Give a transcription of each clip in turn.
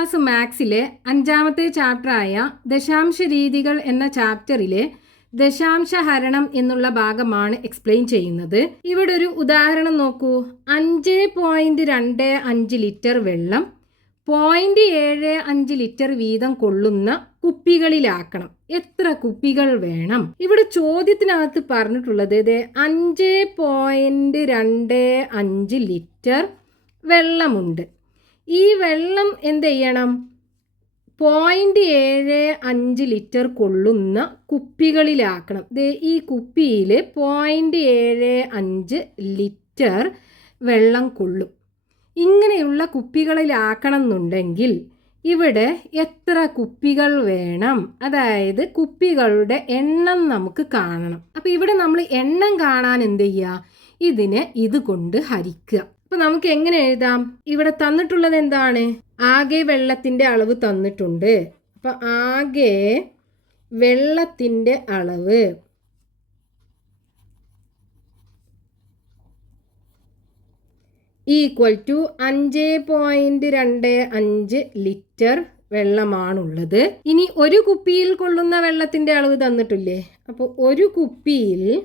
Class മാത്സിലെ അഞ്ചാമത്തെ ചാപ്റ്ററായ ദശാംശ രീതികൾ എന്ന ചാപ്റ്ററിലെ ദശാംശ ഹരണം എന്നുള്ള ഭാഗമാണ് എക്സ്പ്ലെയിൻ ചെയ്യുന്നത്. ഇവിടെ ഒരു ഉദാഹരണം നോക്കൂ. അഞ്ച് പോയിന്റ് രണ്ട് അഞ്ച് ലിറ്റർ വെള്ളം പോയിന്റ് ഏഴ് അഞ്ച് ലിറ്റർ വീതം കൊള്ളുന്ന കുപ്പികളിലാക്കണം. എത്ര കുപ്പികൾ വേണം? ഇവിടെ ചോദ്യത്തിനകത്ത് പറഞ്ഞിട്ടുള്ളത് ഇത് അഞ്ച് പോയിന്റ് രണ്ട് അഞ്ച് ലിറ്റർ വെള്ളമുണ്ട്. ഈ വെള്ളം എന്ത് ചെയ്യണം? പോയിന്റ് ഏഴ് അഞ്ച് ലിറ്റർ കൊള്ളുന്ന കുപ്പികളിലാക്കണം. ഈ കുപ്പിയിൽ പോയിന്റ് ഏഴ് അഞ്ച് ലിറ്റർ വെള്ളം കൊള്ളും. ഇങ്ങനെയുള്ള കുപ്പികളിലാക്കണം എന്നുണ്ടെങ്കിൽ ഇവിടെ എത്ര കുപ്പികൾ വേണം? അതായത് കുപ്പികളുടെ എണ്ണം നമുക്ക് കാണണം. അപ്പോൾ ഇവിടെ നമ്മൾ എണ്ണം കാണാൻ എന്ത് ചെയ്യുക ഇതിനെ ഇതുകൊണ്ട് ഹരിക്കുക. അപ്പൊ നമുക്ക് എങ്ങനെ എഴുതാം? ഇവിടെ തന്നിട്ടുള്ളത് എന്താണ്? ആകെ വെള്ളത്തിന്റെ അളവ് തന്നിട്ടുണ്ട്. അപ്പൊ ആകെ വെള്ളത്തിന്റെ അളവ്. ഈക്വൽ ടു അഞ്ച് പോയിന്റ് രണ്ട് അഞ്ച് ലിറ്റർ വെള്ളമാണുള്ളത്. ഇനി ഒരു കുപ്പിയിൽ കൊള്ളുന്ന വെള്ളത്തിന്റെ അളവ് തന്നിട്ടില്ലേ? അപ്പോൾ ഒരു കുപ്പിയിൽ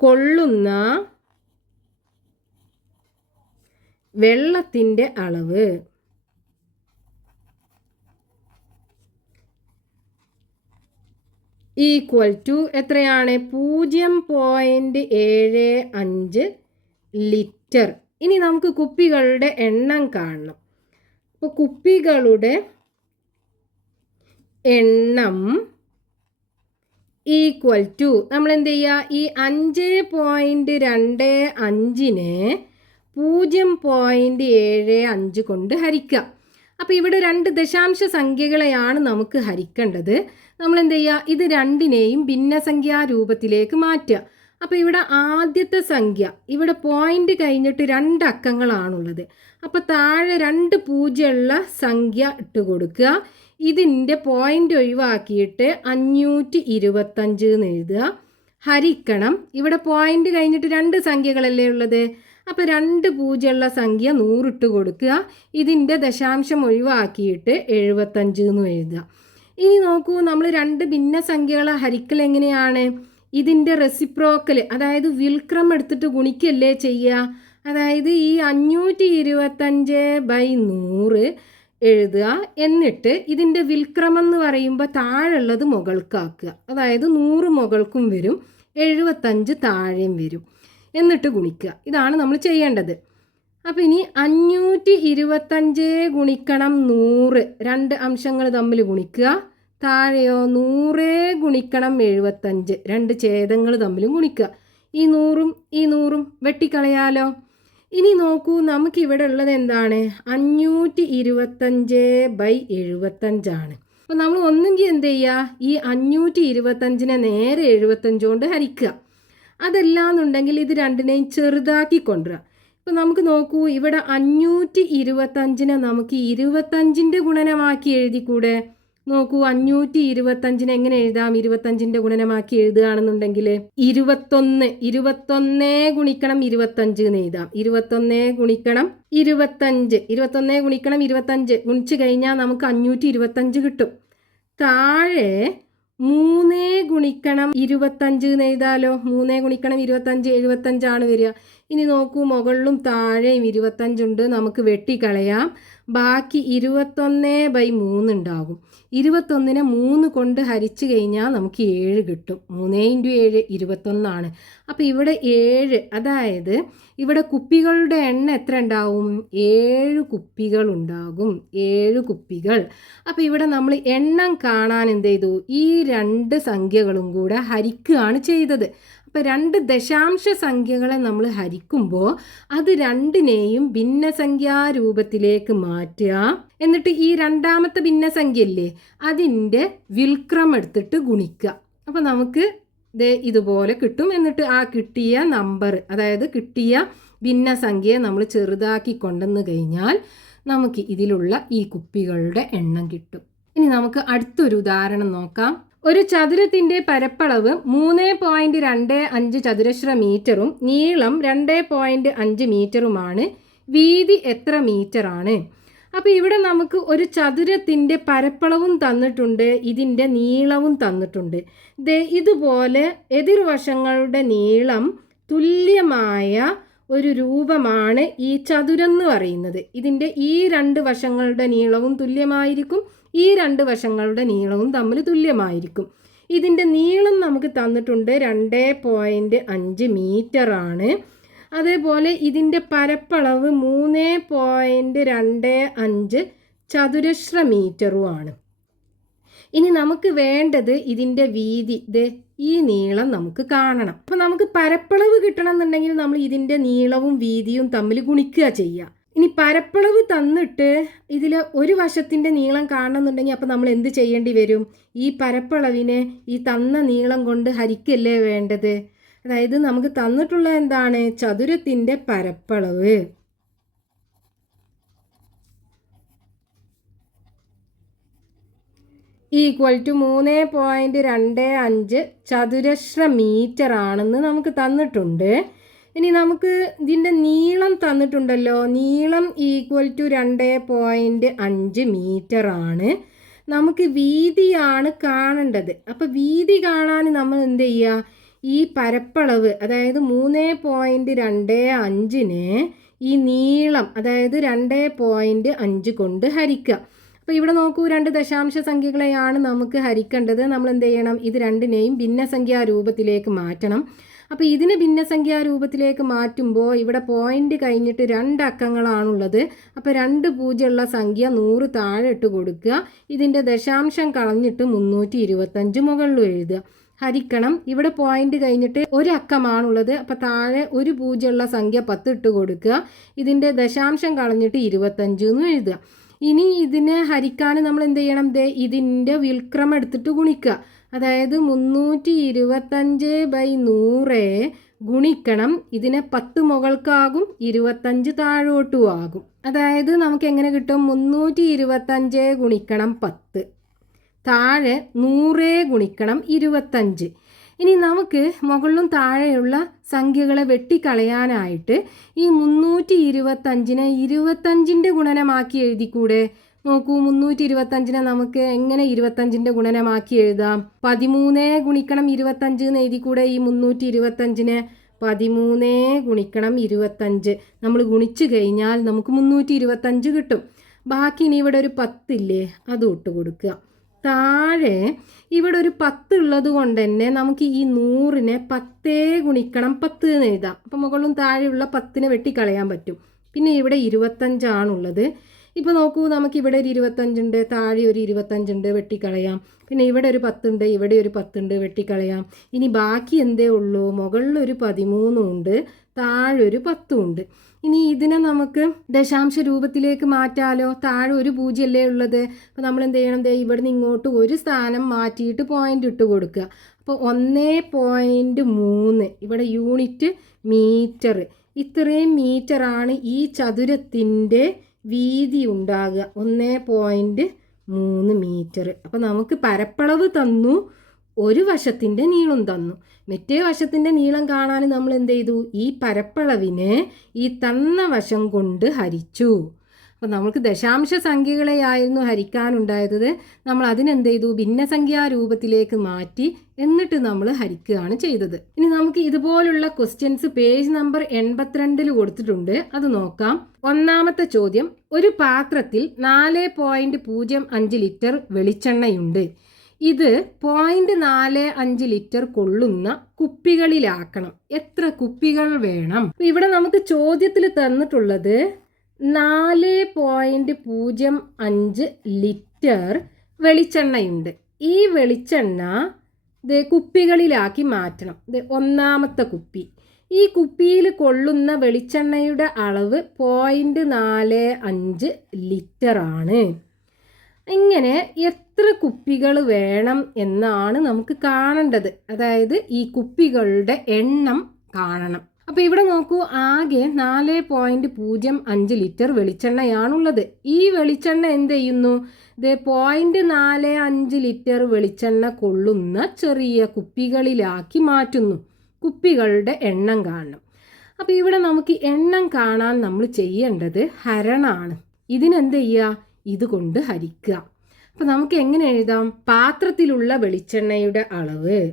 കൊള്ളുന്ന വെള്ളത്തിന്റെ അളവ്. ഈക്വൽ ടു എത്രയാണ്? പൂജ്യം പോയിന്റ് ഏഴ് അഞ്ച് ലിറ്റർ. ഇനി നമുക്ക് കുപ്പികളുടെ എണ്ണം കാണണം. അപ്പോൾ കുപ്പികളുടെ എണ്ണം ഈക്വൽ ടു നമ്മൾ എന്ത് ചെയ്യുക ഈ അഞ്ച് പോയിന്റ് രണ്ട് അഞ്ചിനെ പൂജ്യം പോയിന്റ് ഏഴ് അഞ്ച് കൊണ്ട് ഹരിക്കുക അപ്പോൾ ഇവിടെ രണ്ട് ദശാംശ സംഖ്യകളെയാണ് നമുക്ക് ഹരിക്കേണ്ടത്. നമ്മൾ എന്ത് ചെയ്യുക ഇത് രണ്ടിനെയും ഭിന്നസംഖ്യാ രൂപത്തിലേക്ക് മാറ്റുക. അപ്പോൾ ഇവിടെ ആദ്യത്തെ സംഖ്യ ഇവിടെ പോയിന്റ് കഴിഞ്ഞിട്ട് രണ്ട് അക്കങ്ങളാണുള്ളത്. അപ്പോൾ താഴെ രണ്ട് പൂജ്യമുള്ള സംഖ്യ ഇട്ട് കൊടുക്കുക ഇതിന്റെ പോയിന്റ് ഒഴിവാക്കിയിട്ട് അഞ്ഞൂറ്റി ഇരുപത്തഞ്ച് എന്ന് എഴുതുക. ഹരിക്കണം. ഇവിടെ പോയിന്റ് കഴിഞ്ഞിട്ട് രണ്ട് സംഖ്യകളല്ലേ ഉള്ളത്? അപ്പോൾ രണ്ട് പൂജ്യമുള്ള സംഖ്യ നൂറിട്ട് കൊടുക്കുക. ഇതിന്റെ ദശാംശം ഒഴിവാക്കിയിട്ട് എഴുപത്തഞ്ച് എന്ന് എഴുതുക. ഇനി നോക്കൂ നമ്മൾ രണ്ട് ഭിന്ന സംഖ്യകളെ ഹരിക്കൽ എങ്ങനെയാണ്? ഇതിന്റെ റെസിപ്രോക്കൽ അതായത് വിൽക്രം എടുത്തിട്ട് ഗുണിക്കല്ലേ ചെയ്യുക? അതായത് ഈ അഞ്ഞൂറ്റി ഇരുപത്തഞ്ച് ബൈ നൂറ് എഴുതുക എന്നിട്ട് ഇതിന്റെ വിൽക്രമം എന്ന് പറയുമ്പോൾ താഴെയുള്ളത് മുകൾക്കാക്കുക. അതായത് നൂറ് മുകൾക്കും വരും എഴുപത്തഞ്ച് താഴെയും വരും. എന്നിട്ട് ഗുണിക്കുക. ഇതാണ് നമ്മൾ ചെയ്യേണ്ടത്. അപ്പം ഇനി അഞ്ഞൂറ്റി ഇരുപത്തഞ്ച് ഗുണിക്കണം നൂറ്. രണ്ട് അംശങ്ങൾ തമ്മിൽ ഗുണിക്കുക. താഴെയോ നൂറ് ഗുണിക്കണം എഴുപത്തഞ്ച്. രണ്ട് ഛേദങ്ങൾ തമ്മിലും ഗുണിക്കുക. ഈ നൂറും ഈ നൂറും വെട്ടിക്കളയാലോ? ഇനി നോക്കൂ നമുക്ക് ഇവിടെ ഉള്ളത് എന്താണ്? അഞ്ഞൂറ്റി ഇരുപത്തഞ്ച് ബൈ എഴുപത്തഞ്ചാണ്. അപ്പോൾ നമ്മൾ ഒന്നെങ്കിൽ എന്ത് ചെയ്യുക? ഈ അഞ്ഞൂറ്റി ഇരുപത്തഞ്ചിനെ നേരെ എഴുപത്തഞ്ച് കൊണ്ട് ഹരിക്കുക. അതല്ലാന്നുണ്ടെങ്കിൽ ഇത് രണ്ടിനെയും ചെറുതാക്കി കൊണ്ടുവരിക. ഇപ്പം നമുക്ക് നോക്കൂ ഇവിടെ അഞ്ഞൂറ്റി ഇരുപത്തഞ്ചിനെ നമുക്ക് ഇരുപത്തഞ്ചിന്റെ ഗുണനമാക്കി എഴുതിക്കൂടെ? നോക്കൂ അഞ്ഞൂറ്റി ഇരുപത്തഞ്ചിന് എങ്ങനെ എഴുതാം? ഇരുപത്തഞ്ചിന്റെ ഗുണനമാക്കി എഴുതുകയാണെന്നുണ്ടെങ്കിൽ ഇരുപത്തൊന്ന് ഇരുപത്തൊന്നേ ഗുണിക്കണം ഇരുപത്തഞ്ച് എന്ന് എഴുതാം. ഇരുപത്തൊന്നേ ഗുണിക്കണം ഇരുപത്തഞ്ച്. ഇരുപത്തൊന്നേ ഗുണിക്കണം ഇരുപത്തഞ്ച്. ഗുണിച്ചു കഴിഞ്ഞാൽ നമുക്ക് അഞ്ഞൂറ്റി ഇരുപത്തഞ്ച് കിട്ടും. താഴെ മൂന്നേ ഗുണിക്കണം ഇരുപത്തഞ്ച് എന്ന് എഴുതാലോ? മൂന്നേ ഗുണിക്കണം ഇരുപത്തഞ്ച് എഴുപത്തഞ്ചാണ് വരിക. ഇനി നോക്കൂ മുകളിലും താഴെയും ഇരുപത്തഞ്ചുണ്ട്. നമുക്ക് വെട്ടിക്കളയാം. ബാക്കി ഇരുപത്തൊന്ന് ബൈ മൂന്ന് ഉണ്ടാകും ഇരുപത്തൊന്നിനെ മൂന്ന് കൊണ്ട് ഹരിച്ചു കഴിഞ്ഞാൽ നമുക്ക് ഏഴ് കിട്ടും. മൂന്നേ ഇന്റു ഏഴ് ഇരുപത്തൊന്നാണ്. അപ്പോൾ ഇവിടെ ഏഴ് അതായത് ഇവിടെ കുപ്പികളുടെ എണ്ണം എത്ര ഉണ്ടാവും? ഏഴ് കുപ്പികൾ ഉണ്ടാകും. ഏഴ് കുപ്പികൾ. അപ്പോൾ ഇവിടെ നമ്മൾ എണ്ണം കാണാൻ എന്ത് ചെയ്തു? ഈ രണ്ട് സംഖ്യകളും കൂടെ ഹരിക്കുകയാണ് ചെയ്തത്. അപ്പോൾ രണ്ട് ദശാംശ സംഖ്യകളെ നമ്മൾ ഹരിക്കുമ്പോൾ അത് രണ്ടിനെയും ഭിന്നസംഖ്യാ രൂപത്തിലേക്ക് മാറ്റുക. എന്നിട്ട് ഈ രണ്ടാമത്തെ ഭിന്നസംഖ്യ ഇല്ലേ അതിന്റെ വിൽക്രം എടുത്തിട്ട് ഗുണിക്കുക. അപ്പോൾ നമുക്ക് ദേ ഇതുപോലെ കിട്ടും. എന്നിട്ട് ആ കിട്ടിയ നമ്പർ അതായത് കിട്ടിയ ഭിന്നസംഖ്യയെ നമ്മൾ ചെറുതാക്കി കൊണ്ടുവന്ന് കഴിഞ്ഞാൽ നമുക്ക് ഇതിലുള്ള ഈ കുപ്പികളുടെ എണ്ണം കിട്ടും. ഇനി നമുക്ക് അടുത്തൊരു ഉദാഹരണം നോക്കാം. ഒരു ചതുരത്തിന്റെ പരപ്പളവ് മൂന്ന് പോയിന്റ് രണ്ട് അഞ്ച് ചതുരശ്ര മീറ്ററും നീളം രണ്ട് പോയിന്റ് അഞ്ച് മീറ്ററുമാണ്. വീതി എത്ര മീറ്ററാണ്? അപ്പോൾ ഇവിടെ നമുക്ക് ഒരു ചതുരത്തിന്റെ പരപ്പളവും തന്നിട്ടുണ്ട് ഇതിന്റെ നീളവും തന്നിട്ടുണ്ട്. ദേ ഇതുപോലെ എതിർവശങ്ങളുടെ നീളം തുല്യമായ ഒരു രൂപമാണ് ഈ ചതുരം എന്ന് പറയുന്നത്. ഇതിന്റെ ഈ രണ്ട് വശങ്ങളുടെ നീളവും തുല്യമായിരിക്കും ഈ രണ്ട് വശങ്ങളുടെ നീളവും തമ്മിൽ തുല്യമായിരിക്കും. ഇതിന്റെ നീളം നമുക്ക് തന്നിട്ടുണ്ട് രണ്ട് പോയിന്റ് അഞ്ച് മീറ്റർ ആണ് അതേപോലെ ഇതിന്റെ പരപ്പളവ് മൂന്ന് പോയിന്റ് രണ്ട് അഞ്ച് ചതുരശ്ര മീറ്ററുമാണ്. ഇനി നമുക്ക് വേണ്ടത് ഇതിന്റെ വീതി. ഇത് ഈ നീളം നമുക്ക് കാണണം. അപ്പോൾ നമുക്ക് പരപ്പളവ് കിട്ടണം എന്നുണ്ടെങ്കിൽ നമ്മൾ ഇതിന്റെ നീളവും വീതിയും തമ്മിൽ ഗുണിക്കുക ചെയ്യുക. ഇനി പരപ്പളവ് തന്നിട്ട് ഇതിൽ ഒരു വശത്തിന്റെ നീളം കാണണമെന്നുണ്ടെങ്കിൽ അപ്പോൾ നമ്മൾ എന്ത് ചെയ്യേണ്ടി വരും? ഈ പരപ്പളവിനെ ഈ തന്ന നീളം കൊണ്ട് ഹരിക്കല്ലേ വേണ്ടത്? അതായത് നമുക്ക് തന്നിട്ടുള്ള എന്താണ്? ചതുരത്തിന്റെ പരപ്പളവ്. ഈക്വൽ ടു മൂന്ന് പോയിന്റ് രണ്ട് അഞ്ച് ചതുരശ്ര മീറ്റർ ആണെന്ന് നമുക്ക് തന്നിട്ടുണ്ട്. ഇനി നമുക്ക് ഇതിന്റെ നീളം തന്നിട്ടുണ്ടല്ലോ. നീളം ഈക്വൽ ടു രണ്ട് പോയിന്റ് അഞ്ച് മീറ്റർ ആണ്. നമുക്ക് വീതിയാണ് കാണേണ്ടത്. അപ്പോൾ വീതി കാണാൻ നമ്മൾ എന്ത് ചെയ്യുക ഈ പരപ്പളവ് അതായത് മൂന്ന് പോയിന്റ് രണ്ട് അഞ്ചിന് ഈ നീളം അതായത് രണ്ട് പോയിന്റ് അഞ്ച് കൊണ്ട് ഹരിക്കുക. അപ്പോൾ ഇവിടെ നോക്കൂ രണ്ട് ദശാംശ സംഖ്യകളെയാണ് നമുക്ക് ഹരിക്കേണ്ടത്. നമ്മൾ എന്ത് ചെയ്യണം? ഇത് രണ്ടിനെയും ഭിന്നസംഖ്യാ രൂപത്തിലേക്ക് മാറ്റണം. അപ്പോൾ ഇതിന് ഭിന്നസംഖ്യാ രൂപത്തിലേക്ക് മാറ്റുമ്പോൾ ഇവിടെ പോയിന്റ് കഴിഞ്ഞിട്ട് രണ്ട് അക്കങ്ങളാണുള്ളത്. അപ്പോൾ രണ്ട് പൂജ്യമുള്ള സംഖ്യ നൂറ് താഴെ ഇട്ട് കൊടുക്കുക. ഇതിന്റെ ദശാംശം കളഞ്ഞിട്ട് മുന്നൂറ്റി ഇരുപത്തഞ്ച് മുകളിലും എഴുതുക. ഹരിക്കണം. ഇവിടെ പോയിന്റ് കഴിഞ്ഞിട്ട് ഒരു അക്കമാണുള്ളത്. അപ്പോൾ താഴെ ഒരു പൂജ്യമുള്ള സംഖ്യ പത്ത് ഇട്ട് കൊടുക്കുക. ഇതിന്റെ ദശാംശം കളഞ്ഞിട്ട് ഇരുപത്തഞ്ച് എന്ന് എഴുതുക. ഇനി ഇതിനെ ഹരിക്കാൻ നമ്മൾ എന്ത് ചെയ്യണം? ദേ ഇതിന്റെ വിൽക്രമം എടുത്തിട്ട് ഗുണിക്കുക. അതായത് മുന്നൂറ്റി ഇരുപത്തഞ്ച് ബൈ നൂറ് ഗുണിക്കണം ഇതിനെ പത്ത് മുകൾക്കാകും ഇരുപത്തഞ്ച് താഴോട്ടും ആകും അതായത് നമുക്ക് എങ്ങനെ കിട്ടും? മുന്നൂറ്റി ഇരുപത്തഞ്ച് ഗുണിക്കണം പത്ത്. താഴെ നൂറ് ഗുണിക്കണം ഇരുപത്തഞ്ച്. ഇനി നമുക്ക് മുകളിലും താഴെയുള്ള സംഖ്യകളെ വെട്ടിക്കളയാനായിട്ട് ഈ മുന്നൂറ്റി ഇരുപത്തഞ്ചിനെ ഇരുപത്തഞ്ചിന്റെ ഗുണനമാക്കി എഴുതിക്കൂടെ? നോക്കൂ മുന്നൂറ്റി ഇരുപത്തഞ്ചിനെ നമുക്ക് എങ്ങനെ ഇരുപത്തഞ്ചിന്റെ ഗുണനമാക്കി എഴുതാം? പതിമൂന്ന് ഗുണിക്കണം ഇരുപത്തഞ്ച് എന്ന് കൂടെ ഈ മുന്നൂറ്റി ഇരുപത്തഞ്ചിനെ പതിമൂന്ന് ഗുണിക്കണം ഇരുപത്തഞ്ച്. നമ്മൾ ഗുണിച്ചു കഴിഞ്ഞാൽ നമുക്ക് മുന്നൂറ്റി ഇരുപത്തഞ്ച് കിട്ടും. ബാക്കി ഇനി ഇവിടെ ഒരു പത്തില്ലേ അത് ഇട്ട് കൊടുക്കുക. താഴെ ഇവിടെ ഒരു പത്ത് ഉള്ളത് കൊണ്ട് തന്നെ നമുക്ക് ഈ നൂറിനെ പത്തേ ഗുണിക്കണം പത്ത് എന്ന് എഴുതാം. അപ്പം മുകളിലും താഴെയുള്ള പത്തിനെ വെട്ടിക്കളയാൻ പറ്റും. പിന്നെ ഇവിടെ ഇരുപത്തഞ്ചാണുള്ളത്. ഇപ്പോൾ നോക്കൂ നമുക്ക് ഇവിടെ ഒരു ഇരുപത്തഞ്ചുണ്ട് താഴെ ഒരു ഇരുപത്തഞ്ചുണ്ട് വെട്ടിക്കളയാം. പിന്നെ ഇവിടെ ഒരു പത്തുണ്ട് ഇവിടെ ഒരു പത്തുണ്ട് വെട്ടിക്കളയാം. ഇനി ബാക്കി എന്തേ ഉള്ളൂ? മുകളിലൊരു പതിമൂന്നും ഉണ്ട് താഴെ ഒരു പത്തും ഉണ്ട്. ഇനി ഇതിനെ നമുക്ക് ദശാംശ രൂപത്തിലേക്ക് മാറ്റാലോ? താഴെ ഒരു പൂജ്യമല്ലേ ഉള്ളത്? അപ്പോൾ നമ്മൾ എന്ത് ചെയ്യണം? ദേ ഇവിടുന്ന് ഇങ്ങോട്ട് ഒരു സ്ഥാനം മാറ്റിയിട്ട് പോയിന്റ് ഇട്ട് കൊടുക്കുക. അപ്പോൾ ഒന്നേ പോയിന്റ് മൂന്ന്. ഇവിടെ യൂണിറ്റ് മീറ്റർ ഇത്രയും മീറ്ററാണ് ഈ ചതുരത്തിന്റെ വീതി ഉണ്ടാകുക ഒന്നേ പോയിന്റ് മൂന്ന് മീറ്റർ അപ്പോൾ നമുക്ക് പരപ്പളവ് തന്നു ഒരു വശത്തിന്റെ നീളം തന്നു. മറ്റേ വശത്തിന്റെ നീളം കാണാൻ നമ്മൾ എന്ത് ചെയ്തു? ഈ പരപ്പളവിനെ ഈ തന്ന വശം കൊണ്ട് ഹരിച്ചു. അപ്പോൾ നമുക്ക് ദശാംശ സംഖ്യകളെയായിരുന്നു ഹരിക്കാനുണ്ടായത്. നമ്മൾ അതിനെന്ത് ചെയ്തു ഭിന്നസംഖ്യാ രൂപത്തിലേക്ക് മാറ്റി എന്നിട്ട് നമ്മൾ ഹരിക്കുകയാണ് ചെയ്തത്. ഇനി നമുക്ക് ഇതുപോലുള്ള ക്വസ്റ്റ്യൻസ് പേജ് നമ്പർ എൺപത്തിരണ്ടിൽ കൊടുത്തിട്ടുണ്ട്. അത് നോക്കാം. ഒന്നാമത്തെ ചോദ്യം. ഒരു പാത്രത്തിൽ നാല് പോയിന്റ് പൂജ്യം അഞ്ച് ലിറ്റർ വെളിച്ചെണ്ണയുണ്ട്. ഇത് പോയിന്റ് നാല് അഞ്ച് ലിറ്റർ കൊള്ളുന്ന കുപ്പികളിലാക്കണം. എത്ര കുപ്പികൾ വേണം? ഇവിടെ നമുക്ക് ചോദ്യത്തിൽ തന്നിട്ടുള്ളത് നാല് പോയിന്റ് പൂജ്യം അഞ്ച് ലിറ്റർ വെളിച്ചെണ്ണയുണ്ട്. ഈ വെളിച്ചെണ്ണ ഇത് കുപ്പികളിലാക്കി മാറ്റണം. ഇത് ഒന്നാമത്തെ കുപ്പി. ഈ കുപ്പിയിൽ കൊള്ളുന്ന വെളിച്ചെണ്ണയുടെ അളവ് പോയിന്റ് നാല് അഞ്ച് ലിറ്ററാണ്. ഇങ്ങനെ എത്ര കുപ്പികൾ വേണം എന്നാണ് നമുക്ക് കാണേണ്ടത്. അതായത് ഈ കുപ്പികളുടെ എണ്ണം കാണണം. അപ്പോൾ ഇവിടെ നോക്കൂ ആകെ നാല് പോയിന്റ് പൂജ്യം അഞ്ച് ലിറ്റർ വെളിച്ചെണ്ണയാണുള്ളത്. ഈ വെളിച്ചെണ്ണ എന്ത് ചെയ്യുന്നു? ഇത് പോയിന്റ് നാല് അഞ്ച് ലിറ്റർ വെളിച്ചെണ്ണ കൊള്ളുന്ന ചെറിയ കുപ്പികളിലാക്കി മാറ്റുന്നു. കുപ്പികളുടെ എണ്ണം കാണണം. അപ്പോൾ ഇവിടെ നമുക്ക് എണ്ണം കാണാൻ നമ്മൾ ചെയ്യേണ്ടത് ഹരണാണ്. ഇതിനെന്ത് ചെയ്യുക? ഇതുകൊണ്ട് ഹരിക്കുക. അപ്പോൾ നമുക്ക് എങ്ങനെ എഴുതാം? പാത്രത്തിലുള്ള വെളിച്ചെണ്ണയുടെ അളവ്.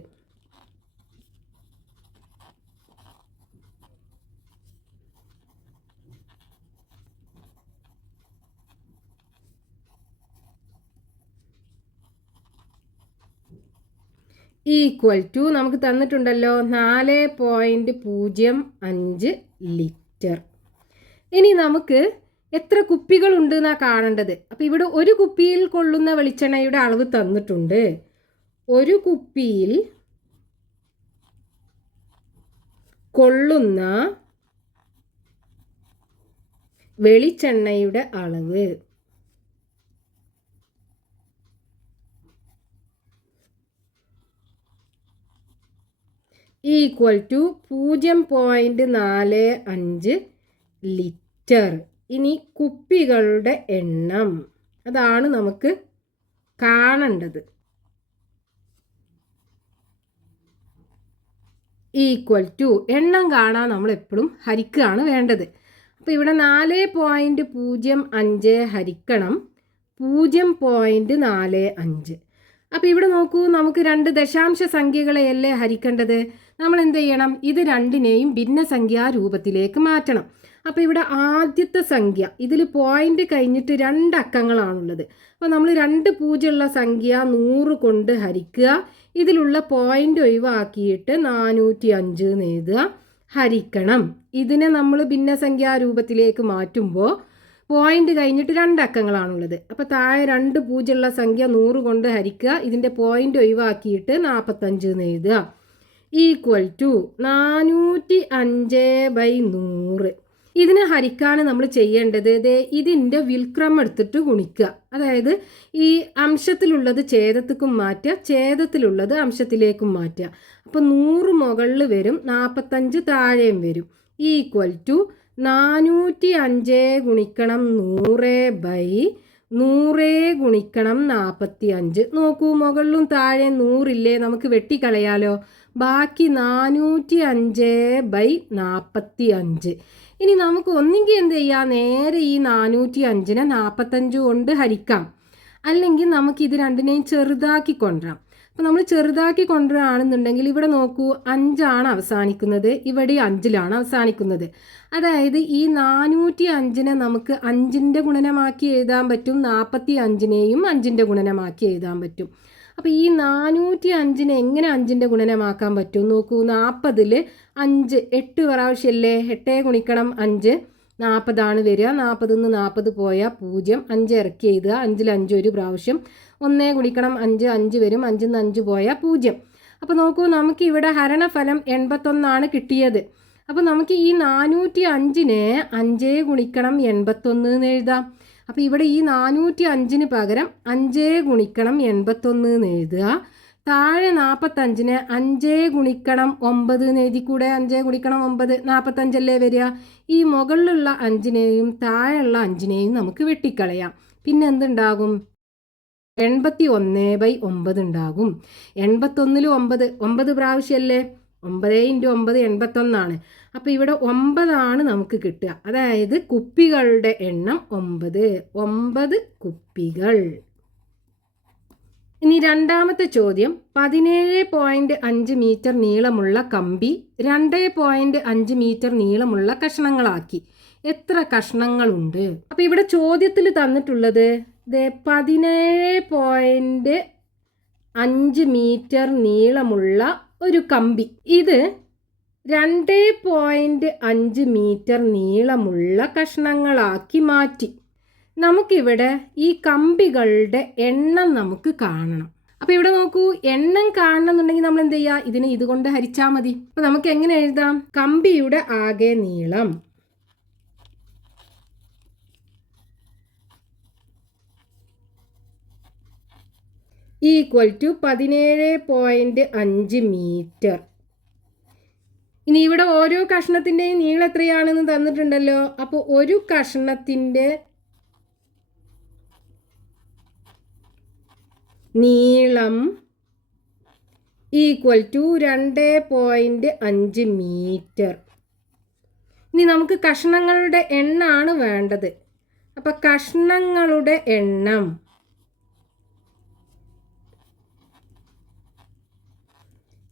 ഈക്വൽ ടു നമുക്ക് തന്നിട്ടുണ്ടല്ലോ നാല് പോയിന്റ് പൂജ്യം അഞ്ച് ലിറ്റർ ഇനി നമുക്ക് എത്ര കുപ്പികളുണ്ട് എന്നാണ് കാണേണ്ടത്? അപ്പോൾ ഇവിടെ ഒരു കുപ്പിയിൽ കൊള്ളുന്ന വെളിച്ചെണ്ണയുടെ അളവ് തന്നിട്ടുണ്ട്. ഒരു കുപ്പിയിൽ കൊള്ളുന്ന വെളിച്ചെണ്ണയുടെ അളവ്. ഈക്വൽ ടു പൂജ്യം പോയിന്റ് നാല് അഞ്ച് ലിറ്റർ. ഇനി കുപ്പികളുടെ എണ്ണം. അതാണ് നമുക്ക് കാണേണ്ടത്. Equal to. എണ്ണം കാണാൻ നമ്മൾ എപ്പോഴും ഹരിക്കുകയാണ് വേണ്ടത്. അപ്പോൾ ഇവിടെ നാല് പോയിന്റ് പൂജ്യം അഞ്ച് ഹരിക്കണം. പൂജ്യം പോയിന്റ് നാല് അഞ്ച്. അപ്പോൾ ഇവിടെ നോക്കൂ നമുക്ക് രണ്ട് ദശാംശ സംഖ്യകളെയല്ലേ ഹരിക്കേണ്ടത്? നമ്മൾ എന്ത് ചെയ്യണം ഇത് രണ്ടിനെയും ഭിന്നസംഖ്യാ രൂപത്തിലേക്ക് മാറ്റണം. അപ്പോൾ ഇവിടെ ആദ്യത്തെ സംഖ്യ ഇതിൽ പോയിന്റ് കഴിഞ്ഞിട്ട് രണ്ട് അക്കങ്ങളാണുള്ളത് അപ്പോൾ നമ്മൾ രണ്ട് പൂജ്യമുള്ള സംഖ്യ നൂറ് കൊണ്ട് ഹരിക്കുക. ഇതിലുള്ള പോയിന്റ് ഒഴിവാക്കിയിട്ട് നാനൂറ്റി അഞ്ച് എന്ന് ഹരിക്കണം. ഇതിനെ നമ്മൾ ഭിന്നസംഖ്യാ രൂപത്തിലേക്ക് മാറ്റുമ്പോൾ പോയിന്റ് കഴിഞ്ഞിട്ട് രണ്ട് അക്കങ്ങളാണുള്ളത് അപ്പോൾ താഴെ രണ്ട് പൂജ്യമുള്ള സംഖ്യ നൂറ് കൊണ്ട് ഹരിക്കുക. ഇതിന്റെ പോയിന്റ് ഒഴിവാക്കിയിട്ട് നാൽപ്പത്തഞ്ച് എന്ന് എഴുതുക ഈക്വൽ ടു നാനൂറ്റി അഞ്ച് ബൈ നൂറ്. ഇതിനെ ഹരിക്കാണ് നമ്മൾ ചെയ്യേണ്ടത്. ഇതിന്റെ വിൽക്രമം എടുത്തിട്ട് ഗുണിക്കുക. അതായത് ഈ അംശത്തിലുള്ളത് ഛേദത്തിക്കും മാറ്റുക ഛേദത്തിലുള്ളത് അംശത്തിലേക്കും മാറ്റുക. അപ്പോൾ നൂറ് മുകളിൽ വരും നാൽപ്പത്തഞ്ച് താഴെയും വരും. ഈക്വൽ ടു നാനൂറ്റി അഞ്ച് ഗുണിക്കണം നൂറ് ബൈ നൂറ് ഗുണിക്കണം നാൽപ്പത്തി അഞ്ച് നോക്കൂ മുകളിലും താഴെ നൂറില്ലേ? നമുക്ക് വെട്ടിക്കളയാലോ? ബാക്കി നാനൂറ്റി അഞ്ച് ബൈ നാൽപ്പത്തി അഞ്ച് ഇനി നമുക്ക് ഒന്നെങ്കിൽ എന്ത് ചെയ്യാം? നേരെ ഈ നാനൂറ്റി അഞ്ചിനെ നാൽപ്പത്തഞ്ച് കൊണ്ട് ഹരിക്കാം. അല്ലെങ്കിൽ നമുക്ക് ഇത് രണ്ടിനെയും ചെറുതാക്കി കൊണ്ടുവരാം. അപ്പോൾ നമ്മൾ ചെറുതാക്കി കൊണ്ടുവരാണെന്നുണ്ടെങ്കിൽ ഇവിടെ നോക്കൂ അഞ്ചാണ് അവസാനിക്കുന്നത്. ഇവിടെ അഞ്ചിലാണ് അവസാനിക്കുന്നത്. അതായത് ഈ നാനൂറ്റി അഞ്ചിനെ നമുക്ക് അഞ്ചിന്റെ ഗുണനമാക്കി എഴുതാൻ പറ്റും നാൽപ്പത്തി അഞ്ചിനെയും അഞ്ചിന്റെ ഗുണനമാക്കി എഴുതാൻ പറ്റും. അപ്പോൾ ഈ നാനൂറ്റി അഞ്ചിനെ എങ്ങനെ അഞ്ചിന്റെ ഗുണനമാക്കാൻ പറ്റും? നോക്കൂ നാൽപ്പതിൽ അഞ്ച് എട്ട് പ്രാവശ്യമല്ലേ എട്ടേ ഗുണിക്കണം അഞ്ച്. നാൽപ്പതാണ് വരിക. നാൽപ്പതിൽ നിന്ന് നാൽപ്പത് പോയാൽ പൂജ്യം. അഞ്ച് ഇറക്കി എഴുതുക. അഞ്ചിൽ അഞ്ച് ഒരു പ്രാവശ്യം. ഒന്നേ ഗുണിക്കണം അഞ്ച് അഞ്ച് വരും അഞ്ചിൽ നിന്ന് അഞ്ച് പോയാൽ പൂജ്യം. അപ്പോൾ നോക്കൂ നമുക്ക് ഇവിടെ ഹരണഫലം എൺപത്തൊന്നാണ് കിട്ടിയത്. അപ്പോൾ നമുക്ക് ഈ നാനൂറ്റി അഞ്ചിന് അഞ്ചേ ഗുണിക്കണം എൺപത്തൊന്ന് എന്ന് എഴുതാം. അപ്പോൾ ഇവിടെ ഈ നാനൂറ്റി അഞ്ചിന് പകരം അഞ്ചേ ഗുണിക്കണം എൺപത്തൊന്ന് എന്ന് എഴുതുക. താഴെ നാൽപ്പത്തഞ്ചിന് അഞ്ചേ ഗുണിക്കണം ഒമ്പത് എന്ന് എഴുതിക്കൂടെ? അഞ്ചേ ഗുണിക്കണം ഒമ്പത് നാൽപ്പത്തഞ്ചല്ലേ വരിക? ഈ മുകളിലുള്ള അഞ്ചിനെയും താഴെയുള്ള അഞ്ചിനെയും നമുക്ക് വെട്ടിക്കളയാം. പിന്നെ എന്തുണ്ടാകും? എൺപത്തി ഒന്ന് ബൈ ഒമ്പത് ഉണ്ടാകും. എൺപത്തൊന്നിൽ ഒമ്പത് ഒമ്പത് പ്രാവശ്യമല്ലേ ഒമ്പത് ഇന്റു ഒമ്പത് എൺപത്തൊന്നാണ്. അപ്പോൾ ഇവിടെ ഒമ്പതാണ് നമുക്ക് കിട്ടുക. അതായത് കുപ്പികളുടെ എണ്ണം ഒമ്പത്. ഒമ്പത് കുപ്പികൾ. ഇനി രണ്ടാമത്തെ ചോദ്യം. പതിനേഴ് പോയിന്റ് അഞ്ച് മീറ്റർ നീളമുള്ള കമ്പി രണ്ട് പോയിന്റ് അഞ്ച് മീറ്റർ നീളമുള്ള കഷ്ണങ്ങളാക്കി. എത്ര കഷ്ണങ്ങളുണ്ട്? അപ്പോൾ ഇവിടെ ചോദ്യത്തിൽ തന്നിട്ടുള്ളത് പതിനേഴ് പോയിന്റ് അഞ്ച് മീറ്റർ നീളമുള്ള ഒരു കമ്പി. ഇത് രണ്ട് പോയിന്റ് അഞ്ച് മീറ്റർ നീളമുള്ള കഷ്ണങ്ങളാക്കി മാറ്റി. നമുക്കിവിടെ ഈ കമ്പികളുടെ എണ്ണം നമുക്ക് കാണണം. അപ്പൊ ഇവിടെ നോക്കൂ എണ്ണം കാണണം എന്നുണ്ടെങ്കിൽ നമ്മൾ എന്ത് ചെയ്യുക ഇതിനെ ഇതുകൊണ്ട് ഹരിച്ചാൽ മതി. അപ്പൊ നമുക്ക് എങ്ങനെ എഴുതാം? കമ്പിയുടെ ആകെ നീളം ഈക്വൽ ടു പതിനേഴ് പോയിന്റ് അഞ്ച് മീറ്റർ. ഇനി ഇവിടെ ഓരോ കഷ്ണത്തിന്റെയും നീളം എത്രയാണെന്ന് തന്നിട്ടുണ്ടല്ലോ. അപ്പോൾ ഒരു കഷ്ണത്തിന്റെ നീളം ഈക്വൽ ടു രണ്ട് പോയിന്റ് അഞ്ച് മീറ്റർ. ഇനി നമുക്ക് കഷ്ണങ്ങളുടെ എണ്ണമാണ് വേണ്ടത്. അപ്പം കഷ്ണങ്ങളുടെ എണ്ണം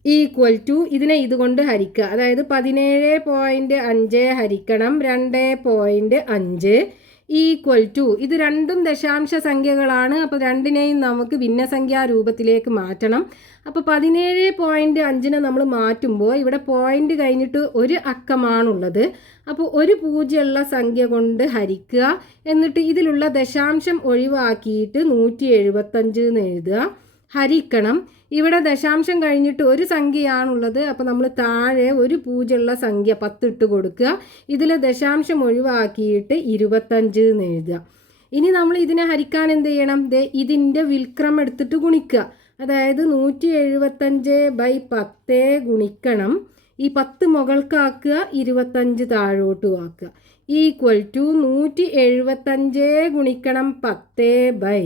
ഈക്വൽ ടു ഇതിനെ ഇതുകൊണ്ട് ഹരിക്കുക അതായത് പതിനേഴ് പോയിന്റ് അഞ്ച് ഹരിക്കണം രണ്ട് പോയിന്റ് അഞ്ച് ഈക്വൽ ടു ഇത് രണ്ടും ദശാംശ സംഖ്യകളാണ്. അപ്പോൾ രണ്ടിനെയും നമുക്ക് ഭിന്നസംഖ്യാ രൂപത്തിലേക്ക് മാറ്റണം. അപ്പോൾ പതിനേഴ് പോയിന്റ് അഞ്ചിനെ നമ്മൾ മാറ്റുമ്പോൾ ഇവിടെ പോയിന്റ് കഴിഞ്ഞിട്ട് ഒരു അക്കമാണുള്ളത്. അപ്പോൾ ഒരു പൂജ്യമുള്ള സംഖ്യ കൊണ്ട് ഹരിക്കുക. എന്നിട്ട് ഇതിലുള്ള ദശാംശം ഒഴിവാക്കിയിട്ട് നൂറ്റി എഴുപത്തഞ്ച് എന്ന് എഴുതുക. ഹരിക്കണം. ഇവിടെ ദശാംശം കഴിഞ്ഞിട്ട് ഒരു സംഖ്യയാണുള്ളത്. അപ്പോൾ നമ്മൾ താഴെ ഒരു പൂജയുള്ള സംഖ്യ പത്തിട്ട് കൊടുക്കുക. ഇതിൽ ദശാംശം ഒഴിവാക്കിയിട്ട് ഇരുപത്തഞ്ച് എന്ന് എഴുതുക. ഇനി നമ്മൾ ഇതിനെ ഹരിക്കാൻ എന്ത് ചെയ്യണം? ദേ ഇതിന്റെ വിൽക്രം എടുത്തിട്ട് ഗുണിക്കുക. അതായത് നൂറ്റി എഴുപത്തഞ്ച് ബൈ പത്ത് ഗുണിക്കണം. ഈ പത്ത് മുകൾക്കാക്കുക ഇരുപത്തഞ്ച് താഴോട്ട് ആക്കുക. ഈക്വൽ ടു നൂറ്റി എഴുപത്തഞ്ച് ഗുണിക്കണം പത്ത് ബൈ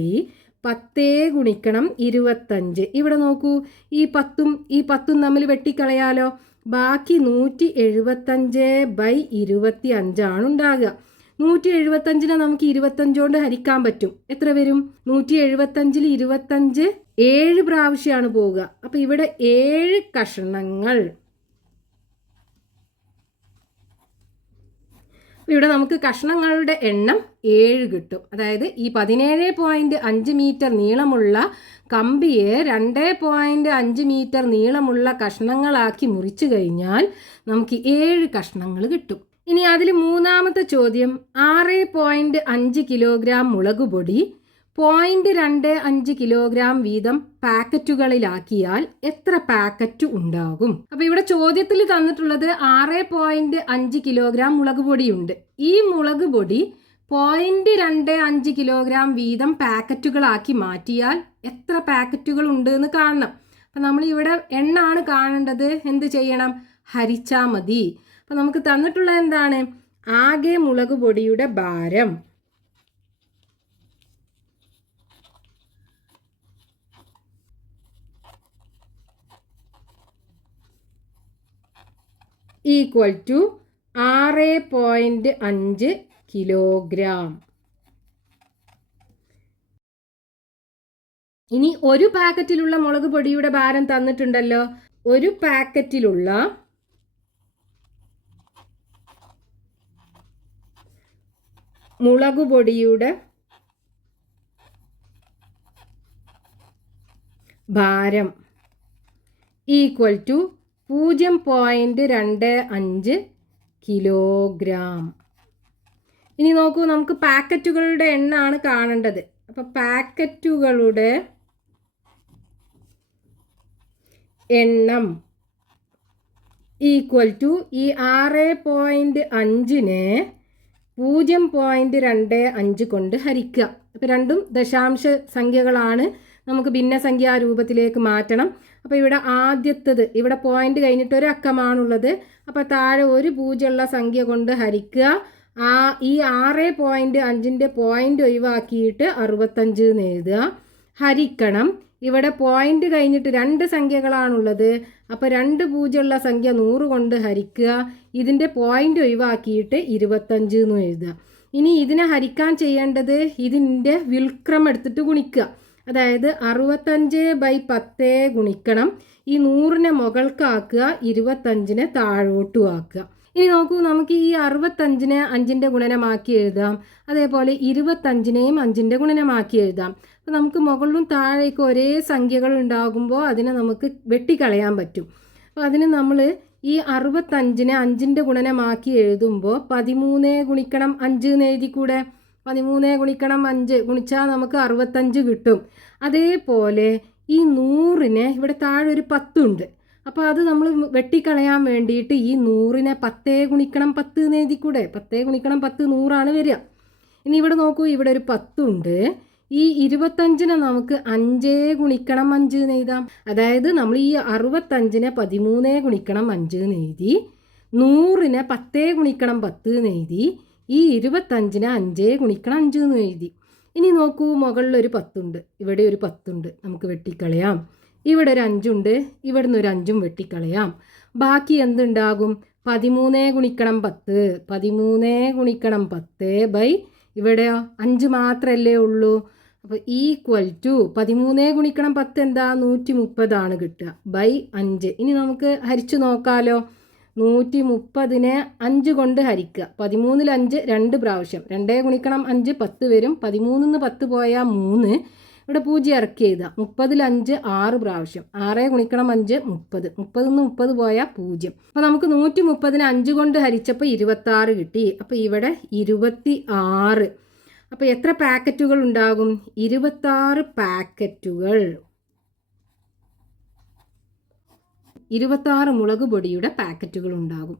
പത്തേ ഗുണിക്കണം ഇരുപത്തഞ്ച്. ഇവിടെ നോക്കൂ ഈ പത്തും ഈ പത്തും തമ്മിൽ വെട്ടിക്കളയാലോ? ബാക്കി നൂറ്റി എഴുപത്തഞ്ച് ബൈ ഇരുപത്തി അഞ്ചാണ് ഉണ്ടാകുക. നൂറ്റി എഴുപത്തഞ്ചിനെ നമുക്ക് ഇരുപത്തഞ്ചോണ്ട് ഹരിക്കാൻ പറ്റും. എത്ര വരും? നൂറ്റി എഴുപത്തഞ്ചിൽ ഇരുപത്തഞ്ച് ഏഴ് പ്രാവശ്യമാണ് പോവുക. അപ്പം ഇവിടെ ഏഴ് കഷണങ്ങൾ. ഇവിടെ നമുക്ക് കഷ്ണങ്ങളുടെ എണ്ണം ഏഴ് കിട്ടും. അതായത് ഈ പതിനേഴ് പോയിന്റ് അഞ്ച് മീറ്റർ നീളമുള്ള കമ്പിയെ രണ്ട് പോയിന്റ് അഞ്ച് മീറ്റർ നീളമുള്ള കഷ്ണങ്ങളാക്കി മുറിച്ചു കഴിഞ്ഞാൽ നമുക്ക് ഏഴ് കഷ്ണങ്ങൾ കിട്ടും. ഇനി അതിൽ മൂന്നാമത്തെ ചോദ്യം ആറ് പോയിന്റ് അഞ്ച് കിലോഗ്രാം മുളക് പൊടി പോയിന്റ് രണ്ട് അഞ്ച് കിലോഗ്രാം വീതം പാക്കറ്റുകളിലാക്കിയാൽ എത്ര പാക്കറ്റ് ഉണ്ടാകും? അപ്പൊ ഇവിടെ ചോദ്യത്തിൽ തന്നിട്ടുള്ളത് ആറ് പോയിന്റ് അഞ്ച് കിലോഗ്രാം മുളക് പൊടിയുണ്ട്. ഈ മുളക് പൊടി പോയിന്റ് രണ്ട് അഞ്ച് കിലോഗ്രാം വീതം പാക്കറ്റുകളാക്കി മാറ്റിയാൽ എത്ര പാക്കറ്റുകൾ ഉണ്ട് എന്ന് കാണണം. അപ്പം നമ്മൾ ഇവിടെ എണ്ണാണ് കാണേണ്ടത്. എന്ത് ചെയ്യണം? ഹരിച്ചാൽ മതി. അപ്പം നമുക്ക് തന്നിട്ടുള്ളത് എന്താണ്? ആകെ മുളക് പൊടിയുടെ ഭാരം. ഈക്വൽ ടു ആറ് പോയിന്റ് അഞ്ച് കിലോഗ്രാം. ഇനി ഒരു പാക്കറ്റിലുള്ള മുളക് പൊടിയുടെ ഭാരം തന്നിട്ടുണ്ടല്ലോ. ഒരു പാക്കറ്റിലുള്ള മുളക് പൊടിയുടെ ഭാരം ഈക്വൽ ടു പൂജ്യം പോയിന്റ് രണ്ട് അഞ്ച് കിലോഗ്രാം ഇനി നോക്കൂ നമുക്ക് പാക്കറ്റുകളുടെ എണ്ണമാണ് കാണേണ്ടത്. അപ്പോൾ പാക്കറ്റുകളുടെ എണ്ണം ഈക്വൽ ടു ഈ ആറ് പോയിന്റ് അഞ്ചിനെ പൂജ്യം പോയിന്റ് രണ്ട് അഞ്ച് കൊണ്ട് ഹരിക്കുക. അപ്പോൾ രണ്ടും ദശാംശ സംഖ്യകളാണ്. നമുക്ക് ഭിന്നസംഖ്യാ രൂപത്തിലേക്ക് മാറ്റണം. അപ്പോൾ ഇവിടെ ആദ്യത്തത് ഇവിടെ പോയിന്റ് കഴിഞ്ഞിട്ട് ഒരു അക്കമാണുള്ളത്. അപ്പോൾ താഴെ ഒരു പൂജ്യമുള്ള സംഖ്യ കൊണ്ട് ഹരിക്കുക. ആ ഈ ആറ് പോയിന്റ് അഞ്ചിന്റെ പോയിന്റ് ഒഴിവാക്കിയിട്ട് അറുപത്തഞ്ച് എന്ന് എഴുതുക. ഹരിക്കണം. ഇവിടെ പോയിന്റ് കഴിഞ്ഞിട്ട് രണ്ട് സംഖ്യകളാണുള്ളത്. അപ്പോൾ രണ്ട് പൂജ്യമുള്ള സംഖ്യ നൂറ് കൊണ്ട് ഹരിക്കുക. ഇതിന്റെ പോയിന്റ് ഒഴിവാക്കിയിട്ട് ഇരുപത്തഞ്ച് എന്ന് എഴുതുക. ഇനി ഇതിനെ ഹരിക്കാൻ ചെയ്യേണ്ടത് ഇതിന്റെ വിൽക്രം എടുത്തിട്ട് ഗുണിക്കുക. അതായത് അറുപത്തഞ്ച് ബൈ പത്ത് ഗുണിക്കണം. ഈ നൂറിനെ മുകൾക്കാക്കുക ഇരുപത്തഞ്ചിനെ താഴോട്ടും ആക്കുക. ഇനി നോക്കൂ നമുക്ക് ഈ അറുപത്തഞ്ചിനെ അഞ്ചിന്റെ ഗുണനമാക്കി എഴുതാം. അതേപോലെ ഇരുപത്തഞ്ചിനെയും അഞ്ചിന്റെ ഗുണനമാക്കി എഴുതാം. അപ്പോൾ നമുക്ക് മുകളിലും താഴേക്കും ഒരേ സംഖ്യകൾ ഉണ്ടാകുമ്പോൾ അതിനെ നമുക്ക് വെട്ടിക്കളയാൻ പറ്റും. അപ്പോൾ അതിന് നമ്മൾ ഈ അറുപത്തഞ്ചിനെ അഞ്ചിന്റെ ഗുണനമാക്കി എഴുതുമ്പോൾ പതിമൂന്ന് ഗുണിക്കണം അഞ്ച് എന്ന് എഴുതിക്കൂടെ? പതിമൂന്ന് ഗുണിക്കണം അഞ്ച് ഗുണിച്ചാൽ നമുക്ക് അറുപത്തഞ്ച് കിട്ടും. അതേപോലെ ഈ നൂറിന് ഇവിടെ താഴെ ഒരു പത്തുണ്ട്. അപ്പോൾ അത് നമ്മൾ വെട്ടിക്കളയാൻ വേണ്ടിയിട്ട് ഈ നൂറിനെ പത്തേ ഗുണിക്കണം പത്ത് നേതി കൂടെ പത്തേ ഗുണിക്കണം പത്ത് നൂറാണ് വരിക. ഇനി ഇവിടെ നോക്കൂ ഇവിടെ ഒരു പത്തുണ്ട്. ഈ ഇരുപത്തഞ്ചിനെ നമുക്ക് അഞ്ചേ ഗുണിക്കണം അഞ്ച് നെയ്താം അതായത് നമ്മൾ ഈ അറുപത്തഞ്ചിനെ പതിമൂന്നേ ഗുണിക്കണം അഞ്ച് നെയ്തി നൂറിനെ പത്തേ ഗുണിക്കണം പത്ത് നെയ്തി ഈ ഇരുപത്തഞ്ചിന് അഞ്ചേ ഗുണിക്കണം അഞ്ച് എന്ന് എഴുതി. ഇനി നോക്കൂ മുകളിലൊരു പത്തുണ്ട്. ഇവിടെ ഒരു പത്തുണ്ട്. നമുക്ക് വെട്ടിക്കളയാം. ഇവിടെ ഒരു അഞ്ചുണ്ട്. ഇവിടുന്ന് ഒരു അഞ്ചും വെട്ടിക്കളയാം. ബാക്കി എന്തുണ്ടാകും? പതിമൂന്നേ ഗുണിക്കണം പത്ത്. പതിമൂന്നേ ഗുണിക്കണം പത്ത് ബൈ ഇവിടെയോ അഞ്ച് മാത്രമല്ലേ ഉള്ളൂ. അപ്പോൾ ഈക്വൽ ടു പതിമൂന്നേ ഗുണിക്കണം പത്ത് എന്താ? നൂറ്റി മുപ്പതാണ് കിട്ടുക. ബൈ അഞ്ച്. ഇനി നമുക്ക് ഹരിച്ചു നോക്കാലോ. നൂറ്റി മുപ്പതിനെ അഞ്ച് കൊണ്ട് ഹരിക്കുക. പതിമൂന്നിൽ അഞ്ച് രണ്ട് പ്രാവശ്യം. രണ്ടേ ഗുണിക്കണം അഞ്ച് പത്ത് വരും. പതിമൂന്നിന്ന് പത്ത് പോയാൽ മൂന്ന്. ഇവിടെ പൂജ്യം ഇറക്കി എഴുതുക. മുപ്പതിൽ അഞ്ച് ആറ് പ്രാവശ്യം. ആറേ ഗുണിക്കണം അഞ്ച് മുപ്പത്. മുപ്പതിൽ നിന്ന് മുപ്പത് പോയാൽ പൂജ്യം. അപ്പോൾ നമുക്ക് നൂറ്റി മുപ്പതിന് അഞ്ച് കൊണ്ട് ഹരിച്ചപ്പോൾ ഇരുപത്താറ് കിട്ടി. അപ്പോൾ ഇവിടെ ഇരുപത്തി ആറ് അപ്പോൾ എത്ര പാക്കറ്റുകൾ ഉണ്ടാകും? ഇരുപത്താറ് പാക്കറ്റുകൾ. ഇരുപത്താറ് മുളക് പൊടിയുടെ പാക്കറ്റുകൾ ഉണ്ടാകും